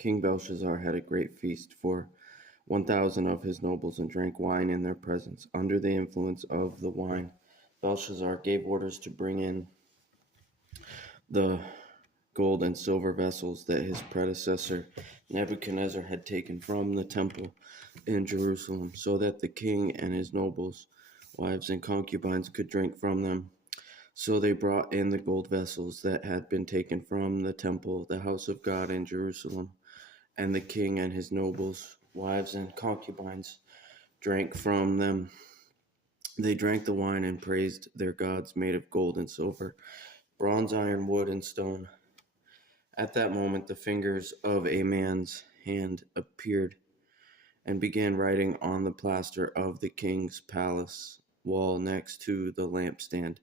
King Belshazzar had a great feast for 1,000 of his nobles and drank wine in their presence. Under the influence of the wine, Belshazzar gave orders to bring in the gold and silver vessels that his predecessor Nebuchadnezzar had taken from the temple in Jerusalem, so that the king and his nobles, wives, and concubines could drink from them. So they brought in the gold vessels that had been taken from the temple, the house of God in Jerusalem, and the king and his nobles, wives, and concubines drank from them. They drank the wine and praised their gods made of gold and silver, bronze, iron, wood, and stone. At that moment, the fingers of a man's hand appeared and began writing on the plaster of the king's palace wall next to the lampstand.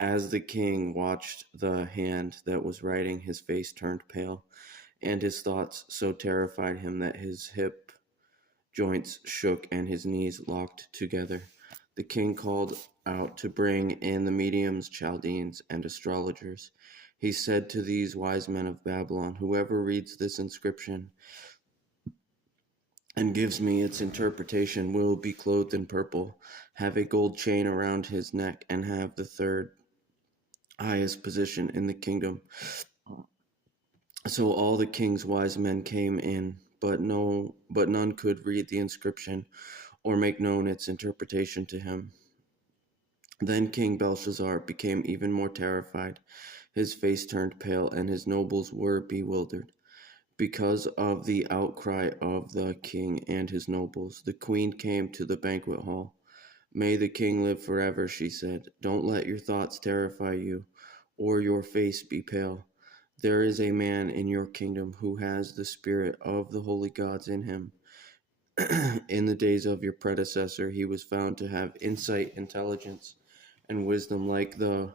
As the king watched the hand that was writing, his face turned pale, and his thoughts so terrified him that his hip joints shook and his knees locked together. The king called out to bring in the mediums, Chaldeans, and astrologers. He said to these wise men of Babylon, "Whoever reads this inscription and gives me its interpretation will be clothed in purple, have a gold chain around his neck, and have the third highest position in the kingdom." So all the king's wise men came in, but none could read the inscription or make known its interpretation to him. Then King Belshazzar became even more terrified. His face turned pale, and his nobles were bewildered. Because of the outcry of the king and his nobles, the queen came to the banquet hall. "May the king live forever," she said. "Don't let your thoughts terrify you, or your face be pale. There is a man in your kingdom who has the spirit of the holy gods in him. In the days of your predecessor, he was found to have insight, intelligence, and wisdom like the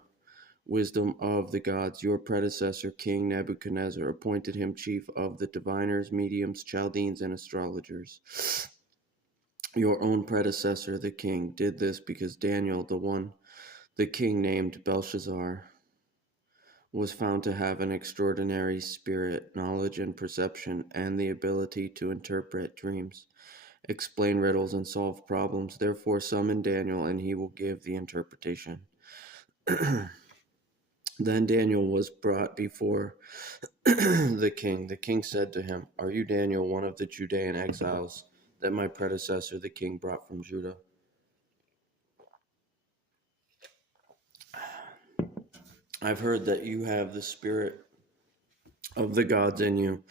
wisdom of the gods. Your predecessor, King Nebuchadnezzar, appointed him chief of the diviners, mediums, Chaldeans, and astrologers. Your own predecessor, the king, did this because Daniel, the one the king named Belshazzar, was found to have an extraordinary spirit, knowledge, and perception, and the ability to interpret dreams, explain riddles, and solve problems. Therefore, summon Daniel, and he will give the interpretation." Then Daniel was brought before the king. The king said to him, "Are you Daniel, one of the Judean exiles that my predecessor, the king, brought from Judah? I've heard that you have the spirit of the gods in you,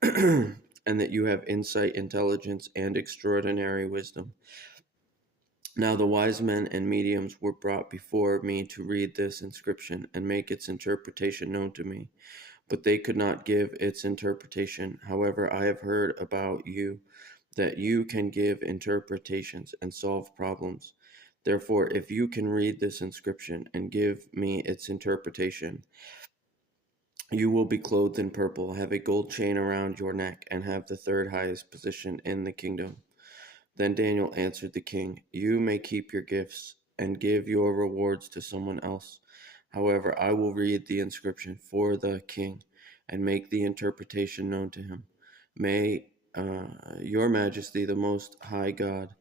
and that you have insight, intelligence, and extraordinary wisdom. Now the wise men and mediums were brought before me to read this inscription and make its interpretation known to me, but they could not give its interpretation. However, I have heard about you that you can give interpretations and solve problems. Therefore, if you can read this inscription and give me its interpretation, you will be clothed in purple, have a gold chain around your neck, and have the third highest position in the kingdom." Then Daniel answered the king, "You may keep your gifts and give your rewards to someone else. However, I will read the inscription for the king and make the interpretation known to him. May your majesty, the most high God,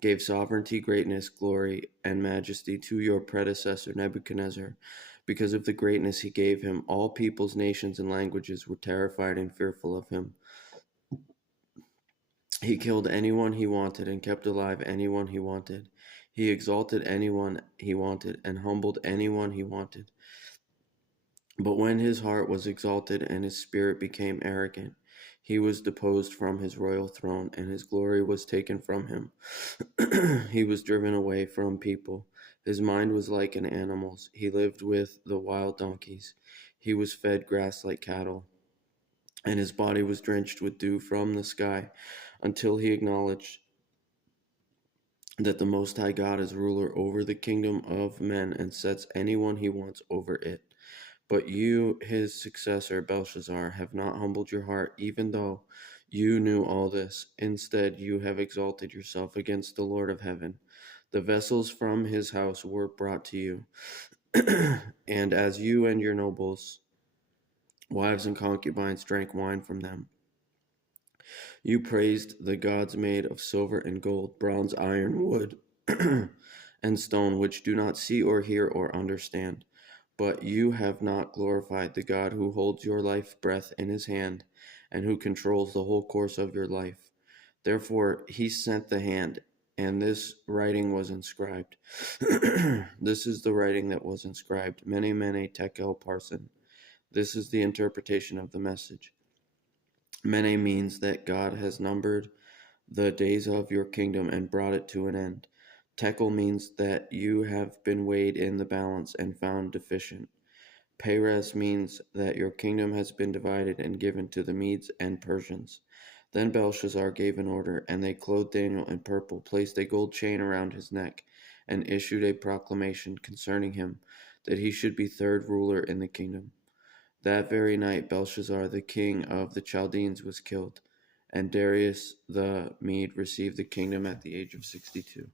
gave sovereignty, greatness, glory, and majesty to your predecessor Nebuchadnezzar. Because of the greatness he gave him, all peoples, nations, and languages were terrified and fearful of him. He killed anyone he wanted and kept alive anyone he wanted. He exalted anyone he wanted and humbled anyone he wanted. But when his heart was exalted and his spirit became arrogant, he was deposed from his royal throne, and his glory was taken from him. He was driven away from people. His mind was like an animal's. He lived with the wild donkeys. He was fed grass like cattle, and his body was drenched with dew from the sky, until he acknowledged that the Most High God is ruler over the kingdom of men and sets anyone he wants over it. But you, his successor, Belshazzar, have not humbled your heart, even though you knew all this. Instead, you have exalted yourself against the Lord of heaven. The vessels from his house were brought to you, and as you and your nobles, wives, and concubines drank wine from them, You praised the gods made of silver and gold, bronze, iron, wood, and stone, which do not see or hear or understand. But you have not glorified the God who holds your life breath in his hand and who controls the whole course of your life. Therefore, he sent the hand, and this writing was inscribed. This is the writing that was inscribed. Mene, mene, tekel, parsin. This is the interpretation of the message. Mene means that God has numbered the days of your kingdom and brought it to an end. Tekel means that you have been weighed in the balance and found deficient. Peres means that your kingdom has been divided and given to the Medes and Persians. Then Belshazzar gave an order, and they clothed Daniel in purple, placed a gold chain around his neck, and issued a proclamation concerning him, that he should be third ruler in the kingdom. That very night Belshazzar, the king of the Chaldeans, was killed, and Darius the Mede received the kingdom at the age of 62.